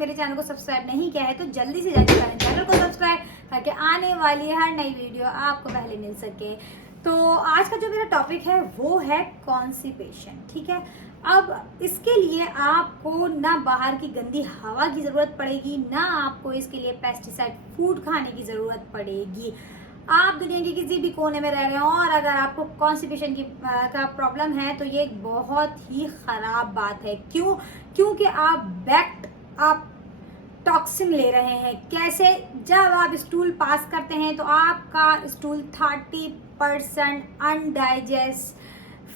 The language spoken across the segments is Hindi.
मेरे चैनल को सब्सक्राइब नहीं किया है तो जल्दी से जाकर करें चैनल को सब्सक्राइब, ताकि आने वाली हर नई वीडियो आपको पहले मिल सके। तो आज का जो मेरा टॉपिक है वो है कॉन्स्टिपेशन। ठीक है, अब इसके लिए आपको ना बाहर की गंदी हवा की ज़रूरत पड़ेगी, ना आपको इसके लिए पेस्टिसाइड फूड खाने की ज़रूरत पड़ेगी। आप दुनिया के किसी भी कोने में रह रहे हो और अगर आपको कॉन्स्टिपेशन की का प्रॉब्लम है तो ये एक बहुत ही ख़राब बात है। क्यों? क्योंकि आप टॉक्सिन ले रहे हैं। कैसे? जब आप स्टूल पास करते हैं तो आपका स्टूल 30% अनडाइजेस्ट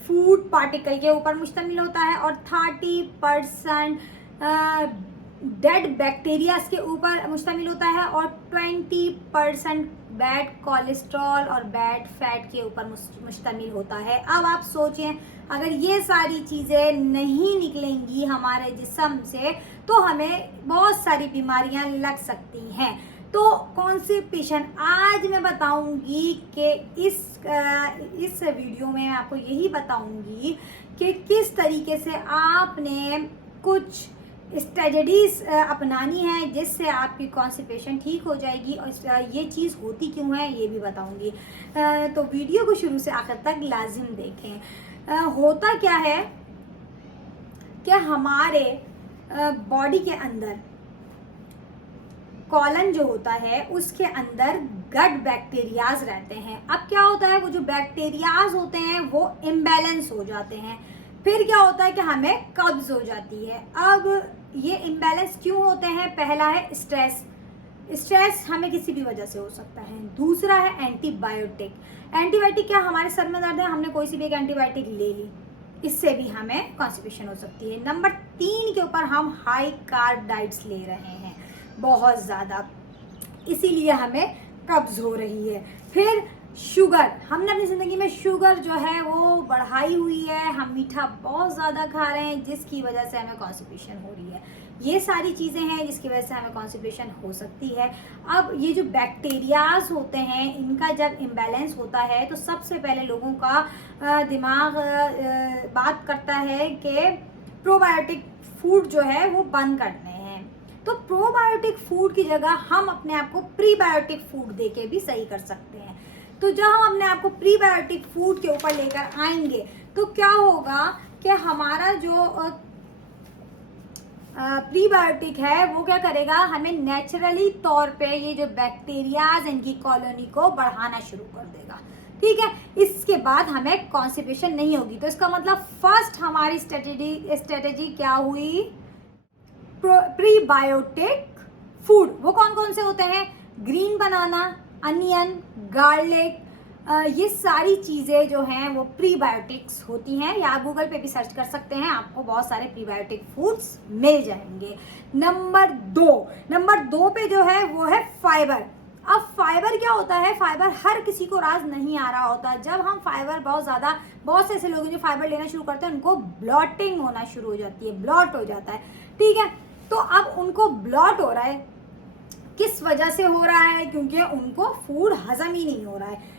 फूड पार्टिकल के ऊपर मुश्तमिल होता है और 30% डेड बैक्टीरियाज के ऊपर मुश्तमिल होता है और 20% बैड कोलेस्ट्रॉल और बैड फैट के ऊपर मुश्तमिल होता है। अब आप सोचें, अगर ये सारी चीज़ें नहीं निकलेंगी हमारे जिस्म से तो हमें बहुत सारी बीमारियां लग सकती हैं। तो कॉन्स्टिपेशन आज मैं बताऊंगी कि इस वीडियो में मैं आपको यही बताऊंगी कि किस तरीके से आपने कुछ स्ट्रेटजीज अपनानी है जिससे आपकी कॉन्स्टिपेशन ठीक हो जाएगी और ये चीज़ होती क्यों है ये भी बताऊंगी। तो वीडियो को शुरू से आखिर तक लाजिम देखें। होता क्या है कि हमारे बॉडी के अंदर कॉलन जो होता है उसके अंदर गट बैक्टीरियाज रहते हैं। अब क्या होता है, वो जो बैक्टीरियाज होते हैं वो इम्बैलेंस हो जाते हैं। फिर क्या होता है कि हमें कब्ज हो जाती है। अब ये इम्बैलेंस क्यों होते हैं? पहला है स्ट्रेस हमें किसी भी वजह से हो सकता है। दूसरा है एंटीबायोटिक क्या हमारे सर में दर्द है, हमने कोई सी भी एक एंटीबायोटिक ले ली, इससे भी हमें कॉन्स्टिपेशन हो सकती है। नंबर 3 के ऊपर हम हाई कार्ब डाइट्स ले रहे हैं बहुत ज़्यादा, इसीलिए हमें कब्ज हो रही है। फिर शुगर, हमने अपनी ज़िंदगी में शुगर जो है वो बढ़ाई हुई है, हम मीठा बहुत ज़्यादा खा रहे हैं जिसकी वजह से हमें कॉन्स्टिपेशन हो रही है। ये सारी चीज़ें हैं जिसकी वजह से हमें कॉन्स्टिपेशन हो सकती है। अब ये जो बैक्टीरियाज होते हैं इनका जब इम्बैलेंस होता है तो सबसे पहले लोगों का दिमाग बात करता है कि प्रोबायोटिक फूड जो है वो बंद करने हैं। तो प्रोबायोटिक फूड की जगह हम अपने आप को प्रीबायोटिक फूड दे के भी सही कर सकते हैं। तो जब हम अपने आप को प्रीबायोटिक फूड के ऊपर लेकर आएंगे तो क्या होगा कि हमारा जो प्रीबायोटिक है वो क्या करेगा, हमें नेचुरली तौर पे ये जो बैक्टीरियाज इनकी कॉलोनी को बढ़ाना शुरू कर देगा। ठीक है, इसके बाद हमें कॉन्स्टिपेशन नहीं होगी। तो इसका मतलब फर्स्ट हमारी स्ट्रेटेजी क्या हुई? Prebiotic food. वो कौन कौन से होते हैं? ग्रीन बनाना, अनियन, गार्लिक, ये सारी चीज़ें जो हैं वो प्रीबायोटिक्स होती हैं, या आप गूगल पे भी सर्च कर सकते हैं, आपको बहुत सारे प्रीबायोटिक फूड्स मिल जाएंगे। नंबर दो पे जो है वो है फाइबर। अब फाइबर क्या होता है? फाइबर हर किसी को राज नहीं आ रहा होता। जब हम फाइबर बहुत से ऐसे लोग जो फाइबर लेना शुरू करते हैं उनको ब्लॉटिंग होना शुरू हो जाती है, ब्लॉट हो जाता है। ठीक है, तो अब उनको ब्लॉट हो रहा है, किस वजह से हो रहा है? क्योंकि उनको फूड हजम ही नहीं हो रहा है,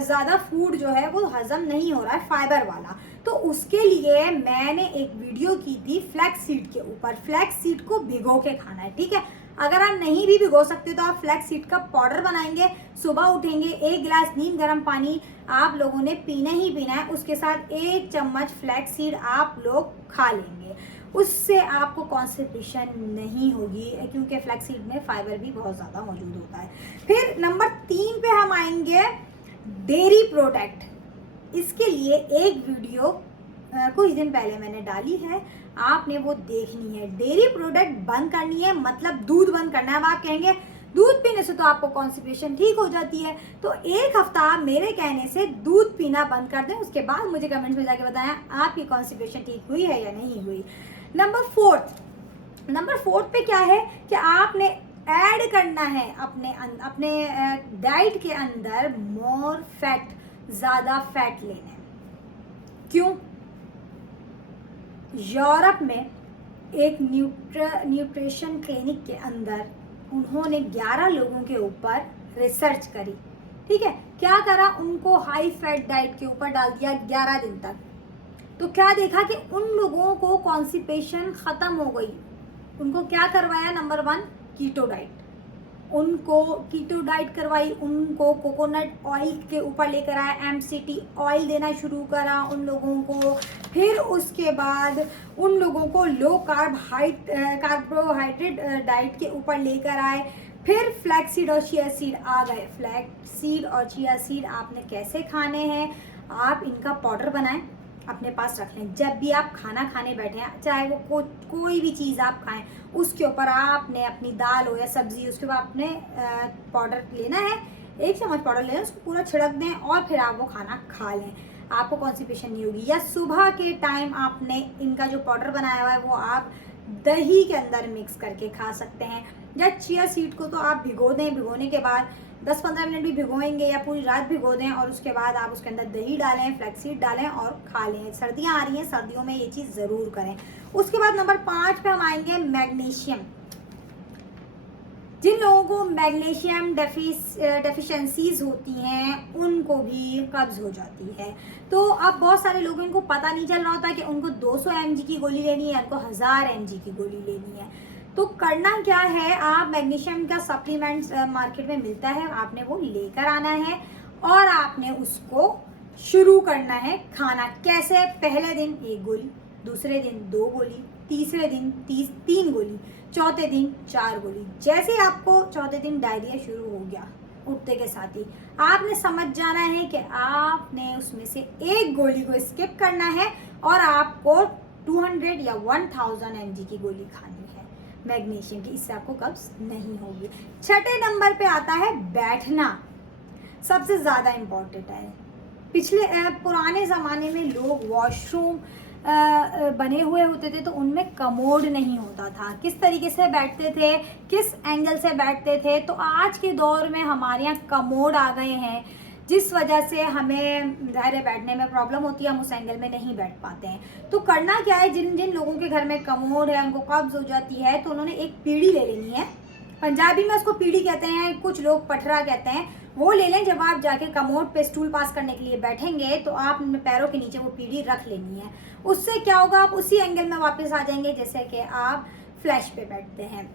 ज़्यादा फूड जो है वो हजम नहीं हो रहा है फाइबर वाला। तो उसके लिए मैंने एक वीडियो की थी फ्लैक्स सीड के ऊपर। फ्लैक्स सीड को भिगो के खाना है। ठीक है, अगर आप नहीं भी भिगो सकते तो आप फ्लैक्स सीड का पाउडर बनाएंगे, सुबह उठेंगे 1 गिलास नीम गर्म पानी आप लोगों ने पीना ही पीना है, उसके साथ 1 चम्मच फ्लैक्स सीड आप लोग खा लेंगे। उससे आपको कॉन्स्टिपेशन नहीं होगी क्योंकि फ्लैक्स सीड में फाइबर भी बहुत ज़्यादा मौजूद होता है। फिर नंबर 3 पे हम आएंगे डेयरी प्रोडक्ट। इसके लिए एक वीडियो कुछ दिन पहले मैंने डाली है, आपने वो देखनी है। डेयरी प्रोडक्ट बंद करनी है, मतलब दूध बंद करना है। अब आप कहेंगे दूध पीने से तो आपको कॉन्स्टिपेशन ठीक हो जाती है, तो 1 हफ्ता मेरे कहने से दूध पीना बंद कर दें, उसके बाद मुझे कमेंट्स में जाके बताएं आपकी कॉन्स्टिपेशन ठीक हुई है या नहीं हुई। नंबर 4 पे क्या है कि आपने ऐड करना है अपने डाइट के अंदर मोर फैट, ज़्यादा फैट लेना है। क्यों? यूरोप में एक न्यूट्रिशन क्लिनिक के अंदर उन्होंने 11 लोगों के ऊपर रिसर्च करी। ठीक है, क्या करा, उनको हाई फैट डाइट के ऊपर डाल दिया 11 दिन तक। तो क्या देखा कि उन लोगों को कॉन्स्टिपेशन ख़त्म हो गई। उनको क्या करवाया, नंबर 1 कीटो डाइट, उनको कीटो डाइट करवाई, उनको कोकोनट ऑयल के ऊपर लेकर आया, MCT ऑयल देना शुरू करा उन लोगों को। फिर उसके बाद उन लोगों को लो कार्बोहाइड्रेट डाइट के ऊपर लेकर आए। फिर फ्लैक्सीड और चिया सीड आ गए। फ्लैक्सीड और चिया सीड आपने कैसे खाने हैं, आप इनका पाउडर बनाएं, अपने पास रख लें। जब भी आप खाना खाने बैठे हैं, चाहे वो कोई भी चीज़ आप खाएं, उसके ऊपर आपने अपनी दाल हो या सब्जी, उसके बाद आपने पाउडर लेना है, 1 चम्मच पाउडर लेना, उसको पूरा छिड़क दें और फिर आप वो खाना खा लें, आपको कॉन्स्टिपेशन नहीं होगी। या सुबह के टाइम आपने इनका जो पाउडर बनाया हुआ है वो आप दही के अंदर मिक्स करके खा सकते हैं। या चिया सीड को तो आप भिगो दें, भिगोने के बाद 10-15 मिनट भी भिगोएंगे या पूरी रात भिगो दें, और उसके बाद आप उसके अंदर दही डालें, फ्लैक्सीड डालें और खा लें। सर्दियाँ आ रही हैं, सर्दियों में ये चीज़ ज़रूर करें। उसके बाद नंबर 5 पे हम आएंगे मैग्नीशियम। जिन लोगों को मैग्नीशियम डेफिशिएंसीज होती हैं उनको भी कब्ज़ हो जाती है। तो अब बहुत सारे लोगों को पता नहीं चल रहा होता कि उनको 200 mg की गोली लेनी है, उनको 1000 mg की गोली लेनी है। तो करना क्या है, आप मैग्नीशियम का सप्लीमेंट्स मार्केट में मिलता है, आपने वो लेकर आना है और आपने उसको शुरू करना है खाना। कैसे, पहले दिन 1 गोली, दूसरे दिन 2 गोली, तीसरे दिन 3 गोली, चौथे दिन 4 गोली। जैसे ही आपको चौथे दिन डायरिया शुरू हो गया उठते के साथ ही, आपने समझ जाना है कि आपने उसमें से 1 गोली को स्किप करना है और आपको 200 या 1000 mg की गोली खानी है मैग्नीशियम की। इससे आपको कब्ज नहीं होगी। छठे नंबर पे आता है बैठना, सबसे ज़्यादा इम्पोर्टेंट है। पिछले पुराने ज़माने में लोग वॉशरूम बने हुए होते थे तो उनमें कमोड नहीं होता था, किस तरीके से बैठते थे, किस एंगल से बैठते थे। तो आज के दौर में हमारे यहाँ कमोड आ गए हैं, जिस वजह से हमें ज़ाहिर बैठने में प्रॉब्लम होती है, हम उस एंगल में नहीं बैठ पाते हैं। तो करना क्या है, जिन जिन लोगों के घर में कमोड है, उनको कब्ज़ हो जाती है, तो उन्होंने एक पीढ़ी ले लेनी है। पंजाबी में उसको पीढ़ी कहते हैं, कुछ लोग पठरा कहते हैं। वो ले लें। जब आप जाके कमोड पे स्टूल पास करने के लिए बैठेंगे तो आप पैरों के नीचे वो पीढ़ी रख लेनी है। उससे क्या होगा, आप उसी एंगल में वापस आ जाएंगे जैसे कि आप फ्लैश पे बैठते हैं।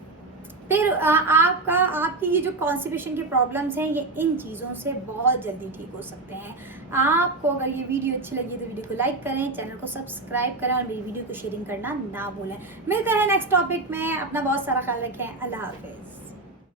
फिर आपकी ये जो कॉन्स्टिपेशन की प्रॉब्लम्स हैं, ये इन चीज़ों से बहुत जल्दी ठीक हो सकते हैं। आपको अगर ये वीडियो अच्छी लगी तो वीडियो को लाइक करें, चैनल को सब्सक्राइब करें और मेरी वीडियो को शेयरिंग करना ना भूलें। मिलते हैं नेक्स्ट टॉपिक में। अपना बहुत सारा ख्याल रखें। अल्लाह हाफिज़।